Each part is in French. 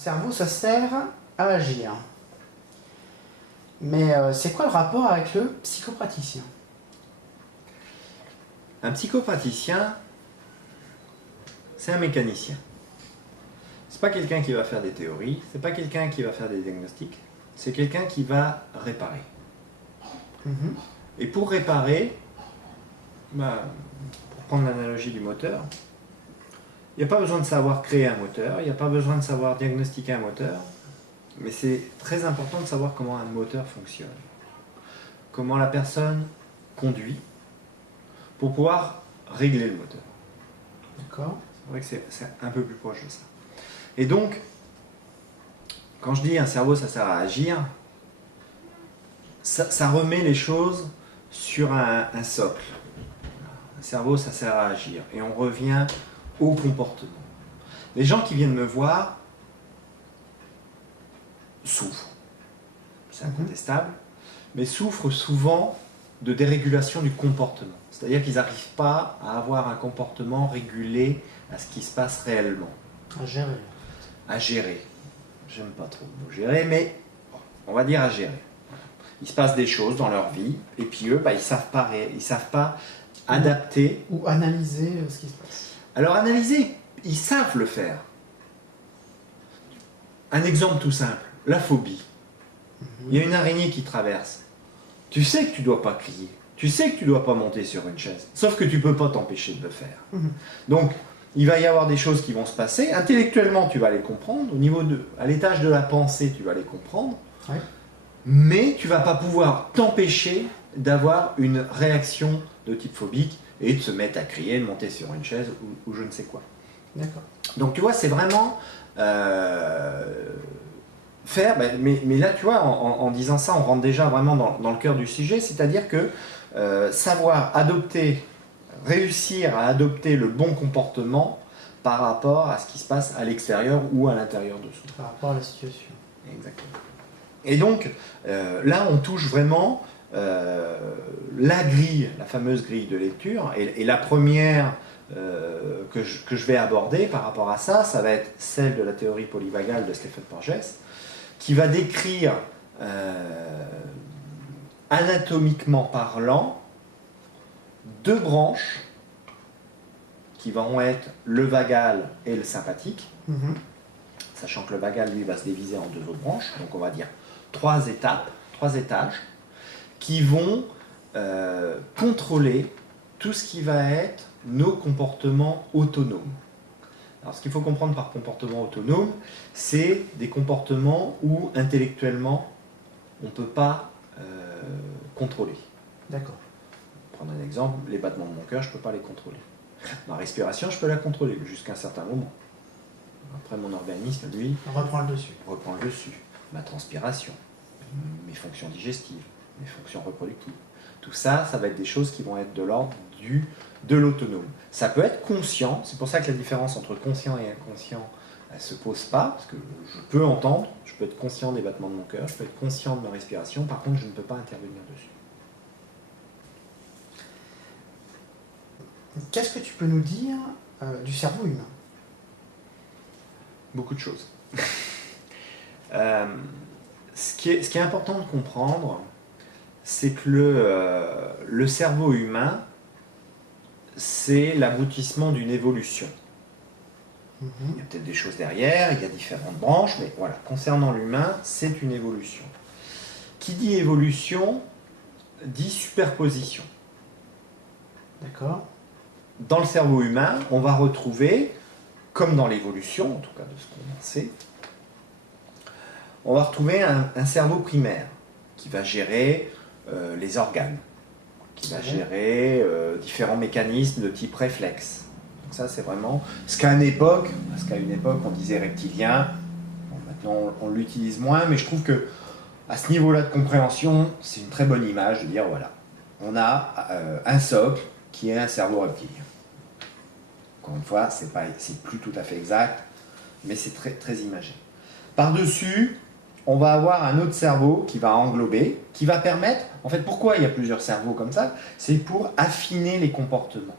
cerveau, ça sert à agir. Mais c'est quoi le rapport avec le psychopraticien? Un psychopraticien, c'est un mécanicien. C'est pas quelqu'un qui va faire des théories, c'est pas quelqu'un qui va faire des diagnostics, c'est quelqu'un qui va réparer. Et pour réparer, pour prendre l'analogie du moteur, il n'y a pas besoin de savoir créer un moteur, il n'y a pas besoin de savoir diagnostiquer un moteur, mais c'est très important de savoir comment un moteur fonctionne, comment la personne conduit, pour pouvoir régler le moteur. D'accord. C'est vrai que c'est un peu plus proche de ça. Et donc, quand je dis un cerveau, ça sert à agir, ça remet les choses sur un socle. Un cerveau, ça sert à agir. Et on revient au comportement. Les gens qui viennent me voir souffrent. C'est incontestable. Mais souffrent souvent de dérégulation du comportement. C'est-à-dire qu'ils n'arrivent pas à avoir un comportement régulé à ce qui se passe réellement. À gérer. À gérer. J'aime pas trop le mot gérer, mais on va dire à gérer. Il se passe des choses dans leur vie, et puis eux, ils savent pas adapter. Ou analyser ce qui se passe. Alors analyser, ils savent le faire. Un exemple tout simple, la phobie. Il y a une araignée qui traverse. Tu sais que tu ne dois pas crier. Tu sais que tu ne dois pas monter sur une chaise. Sauf que tu ne peux pas t'empêcher de le faire. Donc, il va y avoir des choses qui vont se passer. Intellectuellement, tu vas les comprendre. À l'étage de la pensée, tu vas les comprendre. Ouais. Mais tu ne vas pas pouvoir t'empêcher d'avoir une réaction de type phobique et de se mettre à crier, de monter sur une chaise ou je ne sais quoi. D'accord. Donc, tu vois, c'est vraiment... faire, mais là tu vois, en disant ça, on rentre déjà vraiment dans le cœur du sujet, c'est-à-dire que savoir adopter, réussir à adopter le bon comportement par rapport à ce qui se passe à l'extérieur ou à l'intérieur de soi. Par rapport à la situation. Exactement. Et donc, là on touche vraiment la grille, la fameuse grille de lecture, et la première que je vais aborder par rapport à ça, ça va être celle de la théorie polyvagale de Stephen Porges, qui va décrire anatomiquement parlant deux branches qui vont être le vagal et le sympathique, sachant que le vagal lui va se diviser en deux autres branches, donc on va dire trois étages, qui vont contrôler tout ce qui va être nos comportements autonomes. Alors, ce qu'il faut comprendre par comportement autonome, c'est des comportements où, intellectuellement, on ne peut pas contrôler. D'accord. Pour prendre un exemple, les battements de mon cœur, je ne peux pas les contrôler. Ma respiration, je peux la contrôler jusqu'à un certain moment. Après, mon organisme, lui, reprend le dessus. Ma transpiration, mes fonctions digestives, mes fonctions reproductives. Tout ça, ça va être des choses qui vont être de l'ordre de l'autonome. Ça peut être conscient, c'est pour ça que la différence entre conscient et inconscient, elle ne se pose pas, parce que je peux entendre, je peux être conscient des battements de mon cœur, je peux être conscient de ma respiration, par contre je ne peux pas intervenir dessus. Qu'est-ce que tu peux nous dire du cerveau humain? Beaucoup de choses. Ce qui est important de comprendre, c'est que le cerveau humain, c'est l'aboutissement d'une évolution. Il y a peut-être des choses derrière, il y a différentes branches, mais voilà, concernant l'humain, c'est une évolution. Qui dit évolution, dit superposition. D'accord. Dans le cerveau humain, on va retrouver, comme dans l'évolution, en tout cas de ce qu'on en sait, on va retrouver un cerveau primaire qui va gérer les organes, qui va gérer différents mécanismes de type réflexe. Donc ça, c'est vraiment ce qu'à une époque on disait reptilien. Bon, maintenant on l'utilise moins, mais je trouve que à ce niveau-là de compréhension, c'est une très bonne image de dire voilà, on a un socle qui est un cerveau reptilien. Encore une fois, c'est plus tout à fait exact, mais c'est très, très imagé. Par-dessus, on va avoir un autre cerveau qui va englober, qui va permettre, en fait, pourquoi il y a plusieurs cerveaux comme ça? C'est pour affiner les comportements.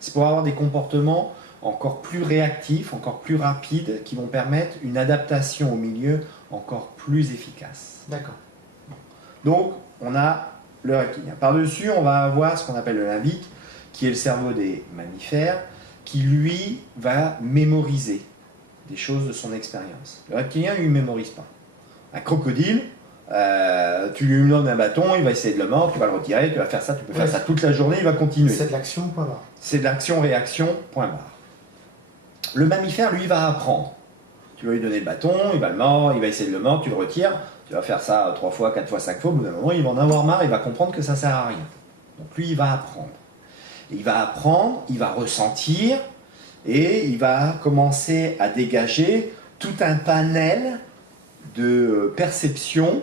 C'est pour avoir des comportements encore plus réactifs, encore plus rapides, qui vont permettre une adaptation au milieu encore plus efficace. D'accord. Donc, on a le reptilien. Par-dessus, on va avoir ce qu'on appelle le limbique, qui est le cerveau des mammifères, qui lui va mémoriser des choses de son expérience. Le reptilien, lui, ne mémorise pas. Un crocodile, tu lui donnes un bâton, il va essayer de le mordre, tu vas le retirer, tu vas faire ça, tu peux faire ça toute la journée, il va continuer. C'est de l'action, point barre. C'est de l'action-réaction, point barre. Le mammifère, lui, va apprendre. Tu vas lui donner le bâton, il va le mordre, il va essayer de le mordre, tu le retires, tu vas faire ça 3 fois, 4 fois, 5 fois, au bout d'un moment, il va en avoir marre, il va comprendre que ça ne sert à rien. Donc lui, il va apprendre. Il va apprendre, il va ressentir, et il va commencer à dégager tout un panel de perception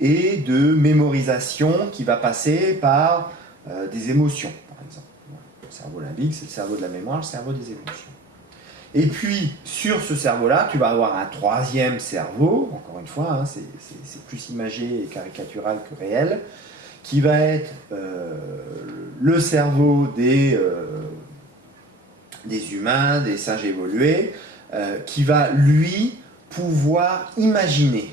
et de mémorisation qui va passer par des émotions, par exemple. Le cerveau limbique, c'est le cerveau de la mémoire, le cerveau des émotions. Et puis, sur ce cerveau-là, tu vas avoir un troisième cerveau, encore une fois, hein, c'est plus imagé et caricatural que réel, qui va être le cerveau des humains, des singes évolués, qui va, lui, pouvoir imaginer.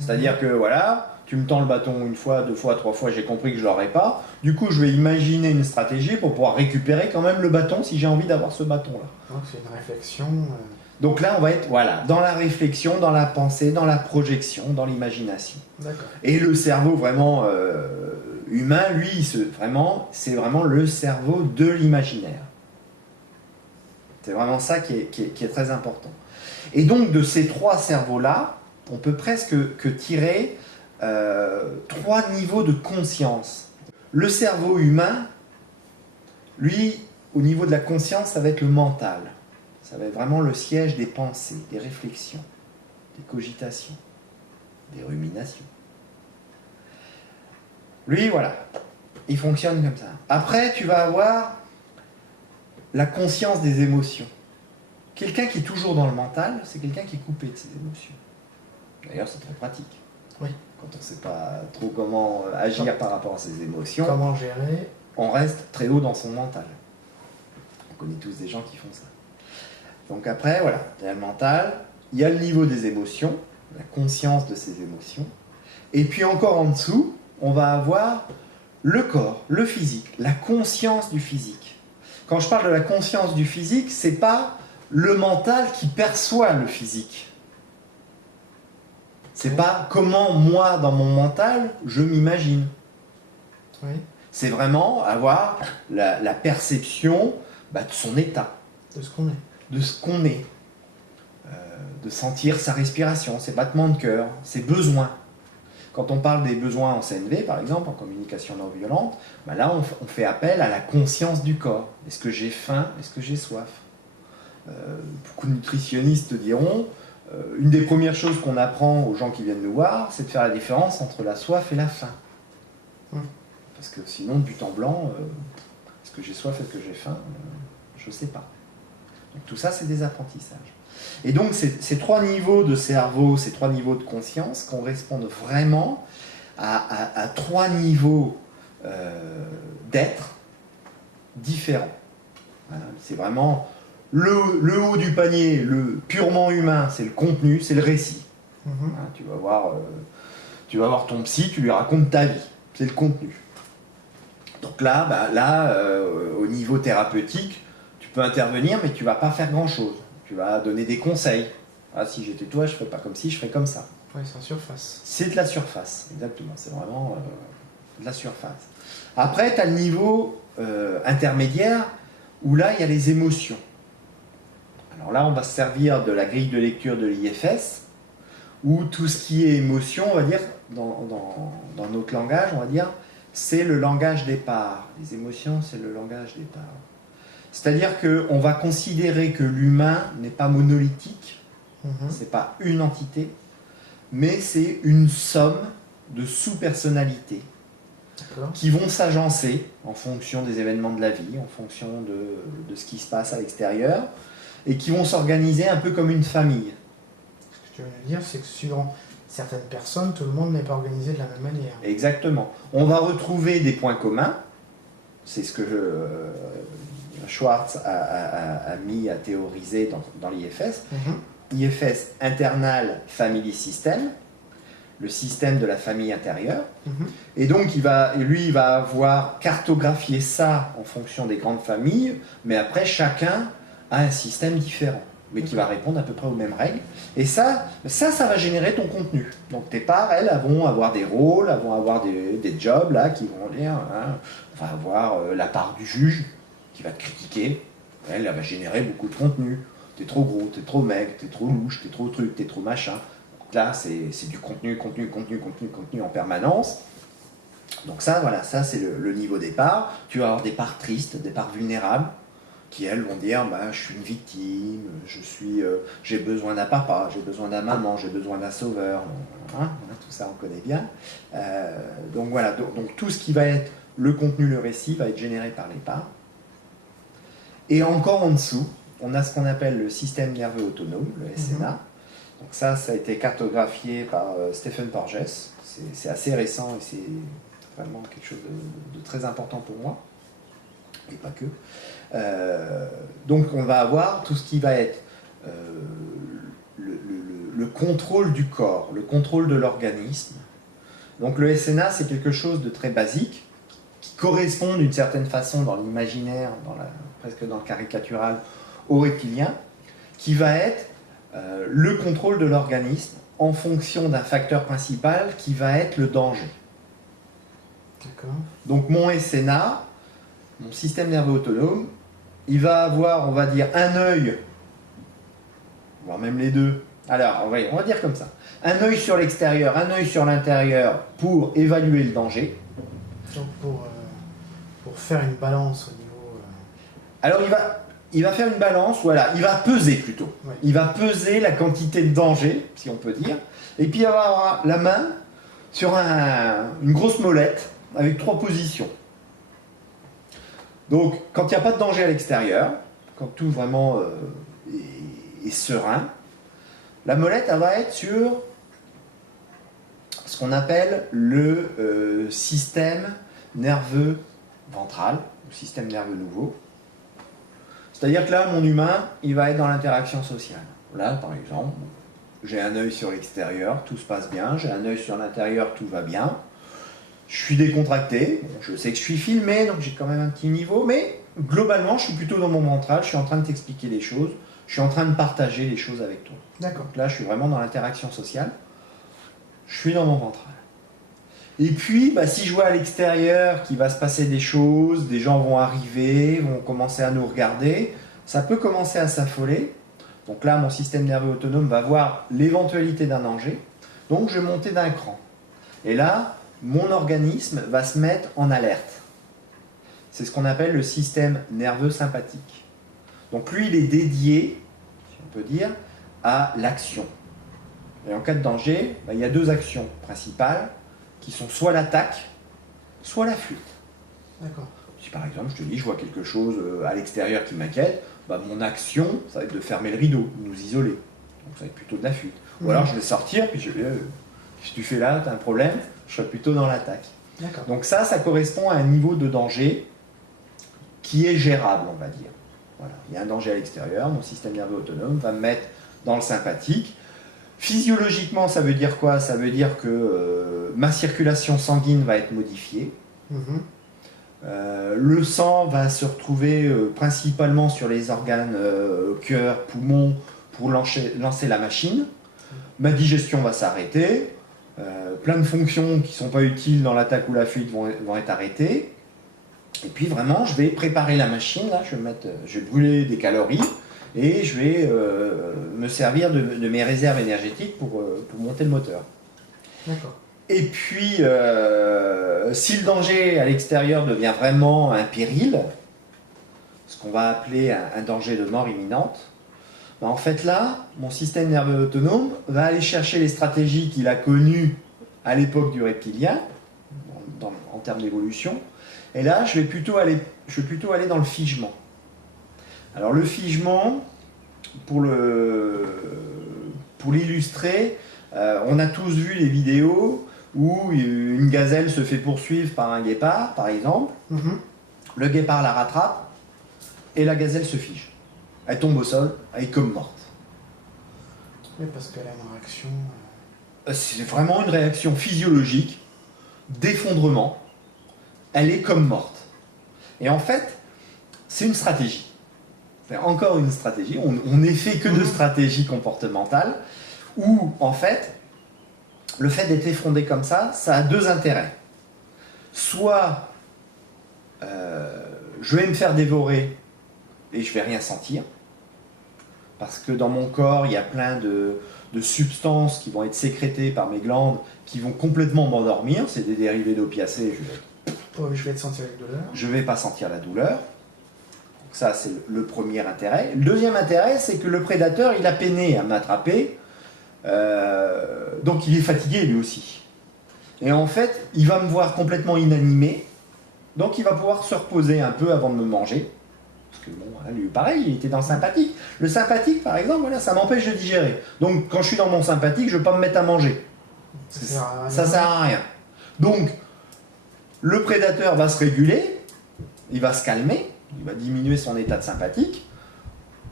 C'est-à-dire que, voilà, tu me tends le bâton 1 fois, 2 fois, 3 fois, j'ai compris que je ne l'aurais pas. Du coup, je vais imaginer une stratégie pour pouvoir récupérer quand même le bâton si j'ai envie d'avoir ce bâton-là. Donc c'est une réflexion. Donc là, on va être dans la réflexion, dans la pensée, dans la projection, dans l'imagination. D'accord. Et le cerveau vraiment humain, lui, c'est vraiment le cerveau de l'imaginaire. C'est vraiment ça qui est très important. Et donc, de ces 3 cerveaux-là, on peut presque tirer 3 niveaux de conscience. Le cerveau humain, lui, au niveau de la conscience, ça va être le mental. Ça va être vraiment le siège des pensées, des réflexions, des cogitations, des ruminations. Lui, voilà, il fonctionne comme ça. Après, tu vas avoir la conscience des émotions. Quelqu'un qui est toujours dans le mental, c'est quelqu'un qui est coupé de ses émotions. D'ailleurs, c'est très pratique. Oui. Quand on ne sait pas trop comment agir par rapport à ses émotions, comment gérer, on reste très haut dans son mental. On connaît tous des gens qui font ça. Donc après, voilà, il y a le mental, il y a le niveau des émotions, la conscience de ces émotions, et puis encore en dessous, on va avoir le corps, le physique, la conscience du physique. Quand je parle de la conscience du physique, c'est pas le mental qui perçoit le physique. C'est pas comment moi, dans mon mental, je m'imagine. oui. C'est vraiment avoir la perception de son état. De ce qu'on est. De ce qu'on est. De sentir sa respiration, ses battements de cœur, ses besoins. Quand on parle des besoins en CNV, par exemple, en communication non violente, là, on fait appel à la conscience du corps. Est-ce que j'ai faim? Est-ce que j'ai soif? Beaucoup de nutritionnistes diront, une des premières choses qu'on apprend aux gens qui viennent nous voir, c'est de faire la différence entre la soif et la faim. Parce que sinon, de but en blanc, est-ce que j'ai soif, est-ce que j'ai faim? Je ne sais pas. Donc tout ça, c'est des apprentissages. Et donc, ces 3 niveaux de cerveau, ces 3 niveaux de conscience correspondent vraiment à 3 niveaux d'être différents. C'est vraiment le haut du panier, le purement humain, c'est le contenu, c'est le récit. Tu vas voir ton psy, tu lui racontes ta vie, c'est le contenu. Donc là, au niveau thérapeutique, tu peux intervenir, mais tu ne vas pas faire grand-chose. Tu vas donner des conseils. Ah, si j'étais toi, je ne ferais pas comme ci, je ferais comme ça. Oui, c'est en surface. C'est de la surface, exactement. C'est vraiment de la surface. Après, tu as le niveau intermédiaire, où là, il y a les émotions. Alors là, on va se servir de la grille de lecture de l'IFS, où tout ce qui est émotion, on va dire, dans notre langage, on va dire, c'est le langage départ. Les émotions, c'est le langage départ. C'est-à-dire qu'on va considérer que l'humain n'est pas monolithique, c'est pas une entité, mais c'est une somme de sous-personnalités qui vont s'agencer en fonction des événements de la vie, en fonction de ce qui se passe à l'extérieur, et qui vont s'organiser un peu comme une famille. Ce que tu veux dire, c'est que suivant certaines personnes, tout le monde n'est pas organisé de la même manière. Exactement. On va retrouver des points communs, c'est ce que Schwartz a mis, a théorisé dans l'IFS. Mhm. IFS, Internal Family System, le système de la famille intérieure. Mhm. Et donc, lui, il va avoir cartographié ça en fonction des grandes familles, mais après, chacun a un système différent, mais qui va répondre à peu près aux mêmes règles. Et ça va générer ton contenu. Donc, tes parts, elles vont avoir des rôles, elles vont avoir des jobs, là, qui vont dire, hein, on va avoir la part du juge, qui va te critiquer. Elle va générer beaucoup de contenu. T'es trop gros, t'es trop maigre, t'es trop louche, t'es trop truc, t'es trop machin. Donc là, c'est du contenu en permanence. Donc ça, voilà, ça c'est le niveau des parts. Tu vas avoir des parts tristes, des parts vulnérables, qui elles vont dire, bah, je suis une victime, j'ai besoin d'un papa, j'ai besoin d'un maman, j'ai besoin d'un sauveur. Hein, tout ça, on connaît bien. Donc voilà, donc tout ce qui va être le contenu, le récit, va être généré par les parts. Et encore en dessous, on a ce qu'on appelle le système nerveux autonome, le SNA. Donc ça a été cartographié par Stephen Porges. C'est assez récent et c'est vraiment quelque chose de très important pour moi. Et pas que. Donc on va avoir tout ce qui va être le contrôle du corps, le contrôle de l'organisme. Donc le SNA, c'est quelque chose de très basique, qui correspond d'une certaine façon dans l'imaginaire, presque dans le caricatural, au reptilien, qui va être le contrôle de l'organisme en fonction d'un facteur principal qui va être le danger. D'accord. Donc mon SNA, mon système nerveux autonome, il va avoir, on va dire, un œil, voire même les deux. Alors, on va dire comme ça. Un œil sur l'extérieur, un œil sur l'intérieur pour évaluer le danger. Donc pour faire une balance au niveau... Alors il va faire une balance, voilà, il va peser plutôt. Ouais. Il va peser la quantité de danger, si on peut dire. Et puis il va avoir la main sur une grosse molette avec 3 positions. Donc quand il n'y a pas de danger à l'extérieur, quand tout vraiment est serein, la molette elle va être sur ce qu'on appelle le système nerveux ventral, le système nerveux nouveau. C'est-à-dire que là, mon humain, il va être dans l'interaction sociale. Là, par exemple, j'ai un œil sur l'extérieur, tout se passe bien. J'ai un œil sur l'intérieur, tout va bien. Je suis décontracté. Bon, je sais que je suis filmé, donc j'ai quand même un petit niveau. Mais globalement, je suis plutôt dans mon ventral. Je suis en train de t'expliquer les choses. Je suis en train de partager les choses avec toi. D'accord. Donc là, je suis vraiment dans l'interaction sociale. Je suis dans mon ventral. Et puis, si je vois à l'extérieur qu'il va se passer des choses, des gens vont arriver, vont commencer à nous regarder, ça peut commencer à s'affoler. Donc là, mon système nerveux autonome va voir l'éventualité d'un danger. Donc, je vais monter d'un cran. Et là, mon organisme va se mettre en alerte. C'est ce qu'on appelle le système nerveux sympathique. Donc lui, il est dédié, si on peut dire, à l'action. Et en cas de danger, il y a 2 actions principales, qui sont soit l'attaque, soit la fuite. D'accord. Si par exemple, je te dis, je vois quelque chose à l'extérieur qui m'inquiète, mon action, ça va être de fermer le rideau, de nous isoler. Donc ça va être plutôt de la fuite. Ou alors je vais sortir, puis je vais, si tu fais là, tu as un problème, je serai plutôt dans l'attaque. D'accord. Donc ça correspond à un niveau de danger qui est gérable, on va dire. Voilà. Il y a un danger à l'extérieur, mon système nerveux autonome va me mettre dans le sympathique. Physiologiquement, ça veut dire quoi? Ça veut dire que ma circulation sanguine va être modifiée. Le sang va se retrouver principalement sur les organes cœur, poumon, pour lancer la machine. Ma digestion va s'arrêter. Plein de fonctions qui ne sont pas utiles dans l'attaque ou la fuite vont être arrêtées. Et puis vraiment, je vais préparer la machine. Là, je vais brûler des calories. Et je vais me servir de mes réserves énergétiques pour monter le moteur. D'accord. Et puis, si le danger à l'extérieur devient vraiment un péril, ce qu'on va appeler un danger de mort imminente, en fait là, mon système nerveux autonome va aller chercher les stratégies qu'il a connues à l'époque du reptilien, en termes d'évolution, et là, je vais plutôt aller dans le figement. Alors le figement, pour l'illustrer, on a tous vu les vidéos où une gazelle se fait poursuivre par un guépard, par exemple. Le guépard la rattrape, et la gazelle se fige. Elle tombe au sol, elle est comme morte. Oui, parce qu'elle a une réaction. C'est vraiment une réaction physiologique d'effondrement. Elle est comme morte. Et en fait, c'est une stratégie. C'est encore une stratégie. On n'est fait que de stratégies comportementales où, en fait, le fait d'être effondré comme ça a deux intérêts. Soit je vais me faire dévorer et je vais rien sentir, parce que dans mon corps, il y a plein de substances qui vont être sécrétées par mes glandes qui vont complètement m'endormir. C'est des dérivés d'opiacés. Je vais te sentir la douleur. Je ne vais pas sentir la douleur. Donc ça, c'est le premier intérêt. Le deuxième intérêt, c'est que le prédateur, il a peiné à m'attraper. Donc il est fatigué lui aussi. Et en fait, il va me voir complètement inanimé. Donc il va pouvoir se reposer un peu avant de me manger. Parce que bon, lui pareil, il était dans le sympathique. Le sympathique, par exemple, voilà, ça m'empêche de digérer. Donc quand je suis dans mon sympathique, je ne veux pas me mettre à manger. Ça sert à rien. Donc, le prédateur va se réguler, il va se calmer, il va diminuer son état de sympathique.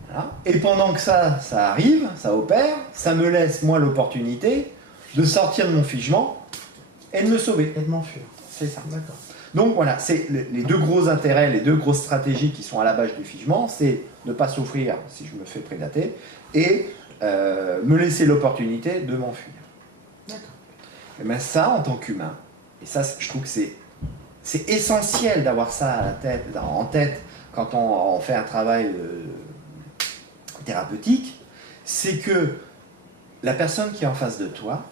Voilà. Et pendant que ça arrive, ça opère, ça me laisse, moi, l'opportunité de sortir de mon figement et de me sauver. Et de m'enfuir. C'est ça. D'accord. Donc voilà, c'est les deux gros intérêts, les deux grosses stratégies qui sont à la base du figement, c'est ne pas souffrir si je me fais prédater et me laisser l'opportunité de m'enfuir. D'accord. Et bien ça, en tant qu'humain, et ça, je trouve que c'est essentiel d'avoir ça en tête quand on fait un travail thérapeutique, c'est que la personne qui est en face de toi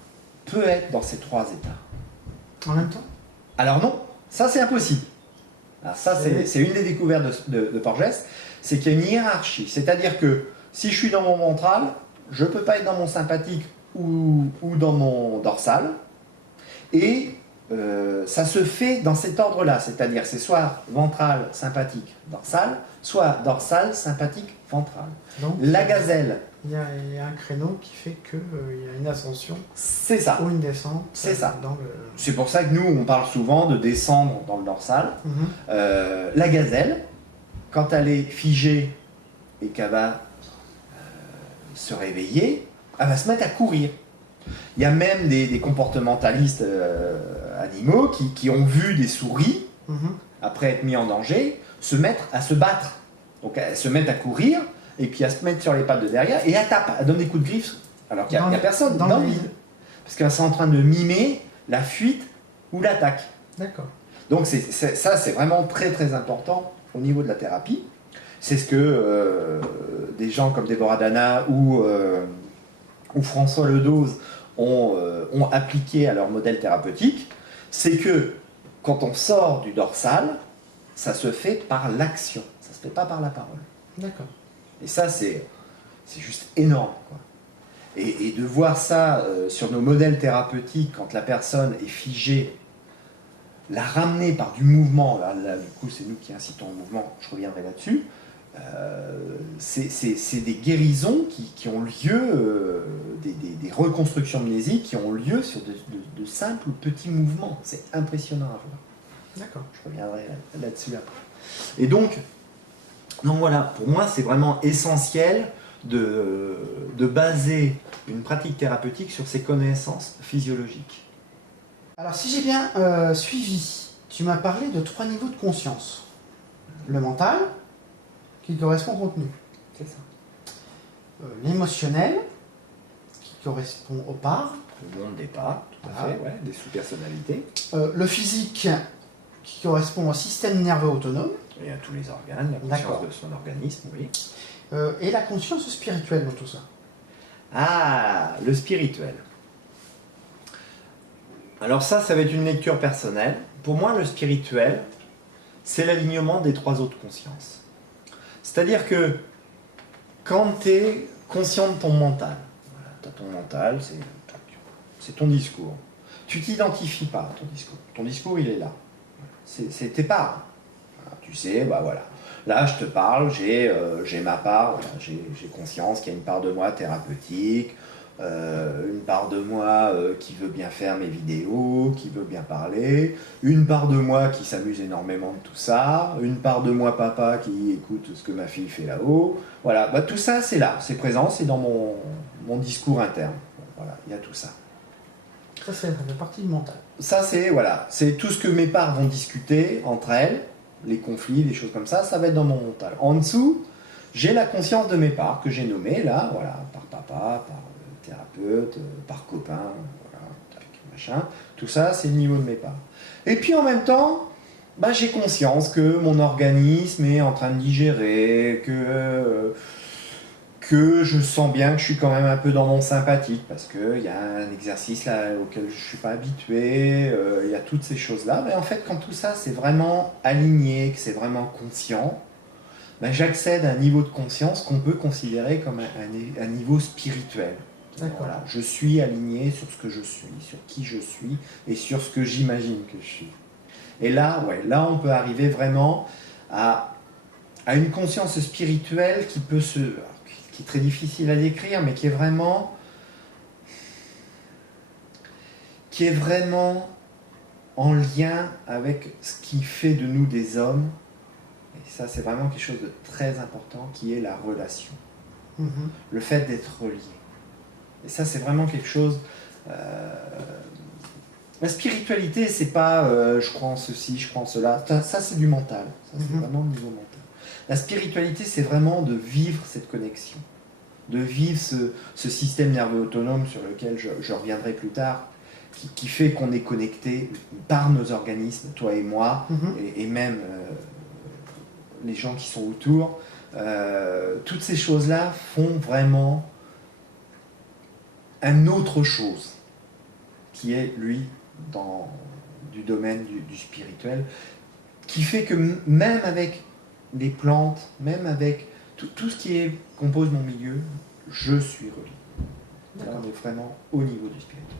peut être dans ces trois états. En même temps? Alors non, ça c'est impossible. Alors ça c'est une des découvertes de Porges, c'est qu'il y a une hiérarchie. C'est-à-dire que si je suis dans mon ventral, je ne peux pas être dans mon sympathique ou dans mon dorsal. Et ça se fait dans cet ordre-là. C'est-à-dire c'est soit ventral, sympathique, dorsal, soit dorsal, sympathique, ventral. Donc, la gazelle. Il y a un créneau qui fait qu'il y a une ascension C'est ça. ou une descente. C'est ça. Dans le... C'est pour ça que nous, on parle souvent de descendre dans le dorsal. La gazelle, quand elle est figée et qu'elle va se réveiller, elle va se mettre à courir. Il y a même des comportementalistes animaux qui ont vu des souris, après être mis en danger, se mettre à se battre. Donc elles se mettent à courir, et puis à se mettre sur les pattes de derrière, et elles tapent, elles donnent des coups de griffes, alors qu'il n'y a personne dans le vide. Parce qu'elles sont en train de mimer la fuite ou l'attaque. D'accord. Donc ça, c'est vraiment très très important au niveau de la thérapie. C'est ce que des gens comme Déborah Dana ou François Ledoz ont appliqué à leur modèle thérapeutique. C'est que quand on sort du dorsal, ça se fait par l'action, ça ne se fait pas par la parole. D'accord. Et ça, c'est juste énorme, quoi. Et de voir ça sur nos modèles thérapeutiques, quand la personne est figée, la ramener par du mouvement, là du coup c'est nous qui incitons au mouvement, je reviendrai là-dessus, c'est des guérisons qui ont lieu, des reconstructions mnésiques qui ont lieu sur de simples petits mouvements. C'est impressionnant à voir. D'accord. Je reviendrai là-dessus après. Et donc voilà, pour moi c'est vraiment essentiel de baser une pratique thérapeutique sur ses connaissances physiologiques. Alors si j'ai bien suivi, tu m'as parlé de 3 niveaux de conscience. Le mental, qui correspond au contenu. C'est ça. L'émotionnel, qui correspond aux parts. Le monde des parts, tout à fait, ouais, des sous-personnalités. Le physique, qui correspond au système nerveux autonome. Et à tous les organes, la conscience de son organisme, oui. Et la conscience spirituelle dans tout ça. Ah, le spirituel. Alors ça va être une lecture personnelle. Pour moi, le spirituel, c'est l'alignement des 3 autres consciences. C'est-à-dire que quand tu es conscient de ton mental, voilà, tu as ton mental, c'est ton discours. Tu t'identifies pas à ton discours. Ton discours, il est là. C'est tes parts. Voilà, tu sais, bah voilà. Là, je te parle, j'ai ma part, voilà, j'ai conscience qu'il y a une part de moi thérapeutique, une part de moi qui veut bien faire mes vidéos, qui veut bien parler, une part de moi qui s'amuse énormément de tout ça, une part de moi papa qui écoute ce que ma fille fait là-haut. Voilà, bah, tout ça c'est là, c'est présent, c'est dans mon discours interne. Bon, voilà, il y a tout ça. Ça fait partie du mental. Ça c'est voilà, c'est tout ce que mes parts vont discuter entre elles, les conflits, les choses comme ça va être dans mon mental. En dessous, j'ai la conscience de mes parts que j'ai nommées là, voilà, par papa, par thérapeute, par copain, voilà, machin. Tout ça, c'est le niveau de mes parts. Et puis en même temps, bah, j'ai conscience que mon organisme est en train de digérer, que je sens bien que je suis quand même un peu dans mon sympathique, parce qu'il y a un exercice là auquel je ne suis pas habitué, il y a toutes ces choses-là. Mais en fait, quand tout ça, c'est vraiment aligné, que c'est vraiment conscient, ben, j'accède à un niveau de conscience qu'on peut considérer comme un niveau spirituel. Voilà, je suis aligné sur ce que je suis, sur qui je suis et sur ce que j'imagine que je suis. Et là, ouais, là on peut arriver vraiment à une conscience spirituelle qui est très difficile à décrire, mais qui est vraiment en lien avec ce qui fait de nous des hommes. Et ça, c'est vraiment quelque chose de très important, qui est la relation. Le fait d'être relié. Et ça, c'est vraiment quelque chose... La spiritualité, c'est pas je crois en ceci, je crois en cela. Ça, c'est du mental. Ça, c'est vraiment le niveau mental. La spiritualité, c'est vraiment de vivre cette connexion. De vivre ce système nerveux autonome sur lequel je reviendrai plus tard, qui fait qu'on est connecté par nos organismes, toi et moi, et même les gens qui sont autour. Toutes ces choses-là font vraiment un autre chose qui est, lui, du domaine du spirituel, qui fait que même avec les plantes, même avec tout ce qui compose mon milieu, je suis relié. Là, on est vraiment au niveau du spirituel.